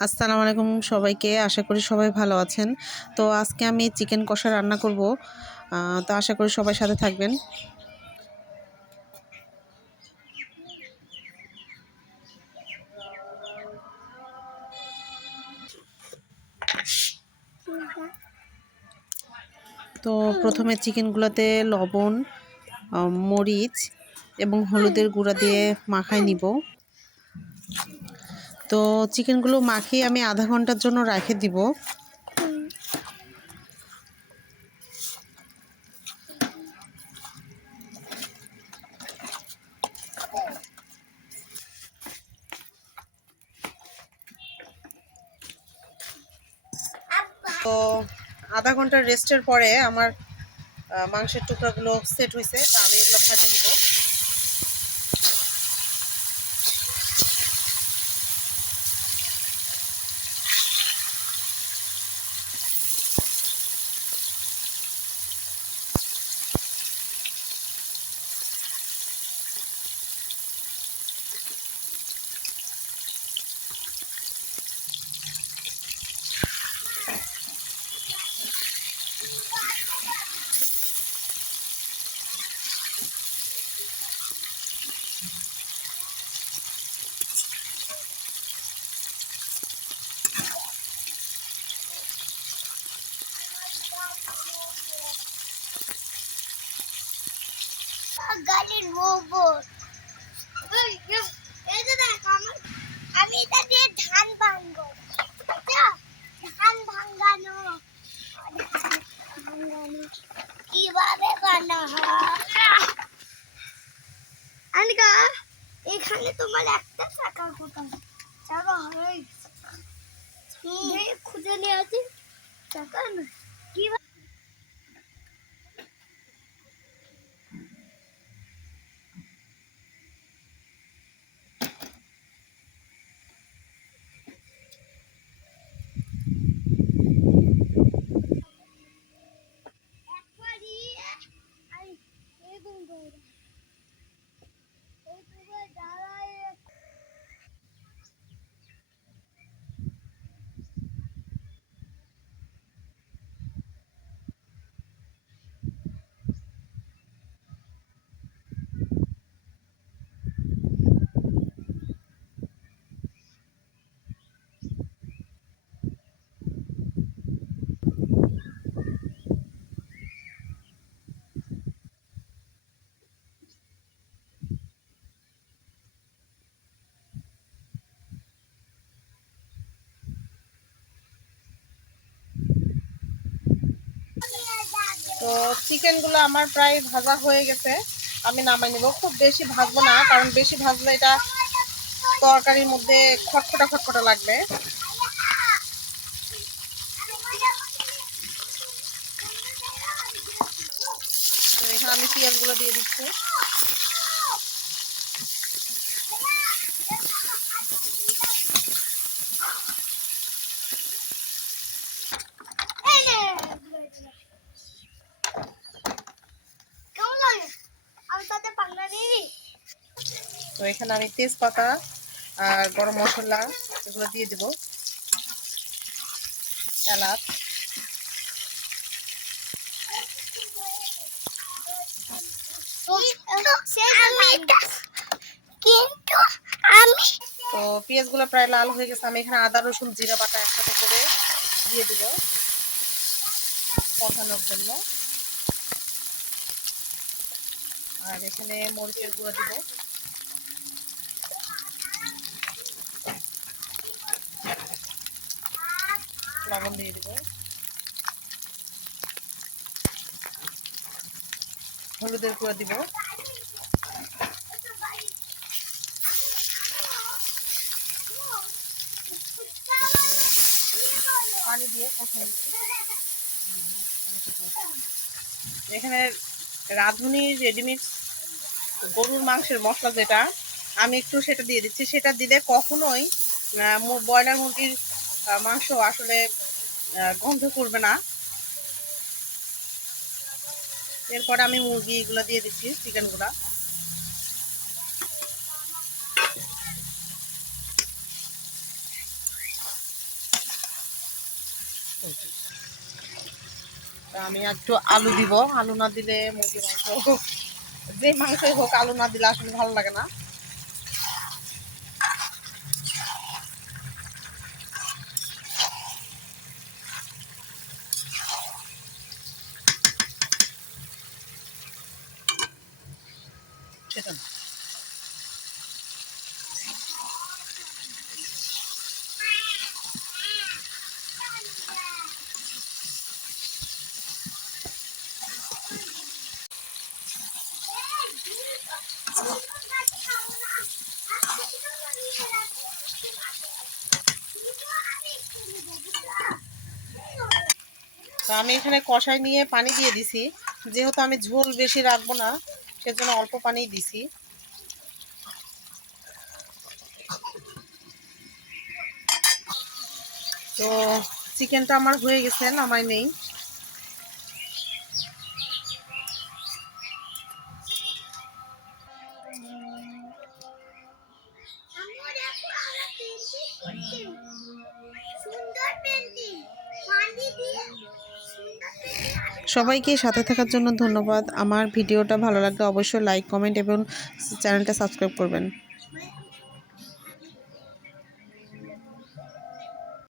আসসালামু আলাইকুম সবাইকে। আশা করি সবাই ভালো আছেন। তো আজকে আমি চিকেন কষা রান্না করব। তো আশা করি সবাই সাথে থাকবেন। তো প্রথমে চিকেনগুলোতে লবণ, মরিচ এবং হলুদের গুঁড়া দিয়ে মাখায় নিব। তো চিকেনগুলো মাখিয়ে আমি আধা ঘন্টার জন্য রেখে দিব। তো আধা ঘন্টার রেস্টের পরে আমার মাংসের টুকরাগুলো সেট হয়েছে। তা আমি এগুলো ভাজে নিব। গাড়ির রোবট এই যে দেখ আমি এটা দিয়ে ধান ভাঙবো। ধান ভাঙানো কিভাবে বানা হয় আনিকা? এখানে তোমার একটা চাকা কোথায়? চাকা হয় খুঁজে নিয়ে আসি চাকা না কি তো চিকেনগুলো আমার প্রায় ভাজা হয়ে গেছে। আমি নামাই নিব। খুব বেশি ভাজবো না, কারণ বেশি ভাজলে এটা তরকারির মধ্যে খটখটা খটখটা লাগবে। তো এখানে আমি পেঁয়াজগুলো দিয়ে দিচ্ছি। তো এখানে আমি তেজপাতা আর গরম মশলা এগুলো দিয়ে দিব, এলাচ। তো পেঁয়াজগুলো প্রায় লাল হয়ে গেছে। আমি এখানে আদা রসুন জিরা বাটা একসাথে করে দিয়ে দিব কষানোর জন্য। আর এখানে মরিচের গুঁড়ো দিব, লবণ দিয়ে দিব, হলুদের গুঁড়ো দিব, পানি দিয়ে কষাই দিব। এখানে রাঁধুনি রেডিমিক্স গরুর মাংসের মশলা যেটা, আমি একটু সেটা দিয়ে দিচ্ছি। সেটা দিলে কখনোই ব্রয়লার মুরগির মাংস আসলে গন্ধ করবে না। এরপরে আমি মুরগিগুলো দিয়ে দিচ্ছি, চিকেনগুলা। তা আমি একটু আলু দিব, আলু না দিলে মুরগির মাংস যে মাংসই হোক আলু না দিলে আসলে ভালো লাগে না। সেটা না। তো আমি এখানে কষাই নিয়ে পানি দিয়ে দিছি, যেহেতু আমি ঝোল বেশি রাখবো না সেজন্য অল্প পানি দিছি। তো চিকেনটা আমার হয়ে গেছে, নামাই নেই। আম্মু দেখো আমরা পেন্টিং করছি, সুন্দর পেন্টিং পানি দিয়ে সুন্দর পেন্টিং। সবাইকে সাথে থাকার জন্য ধন্যবাদ। আমার ভিডিওটা ভালো লাগলে অবশ্যই লাইক, কমেন্ট এবং চ্যানেলটা সাবস্ক্রাইব করবেন।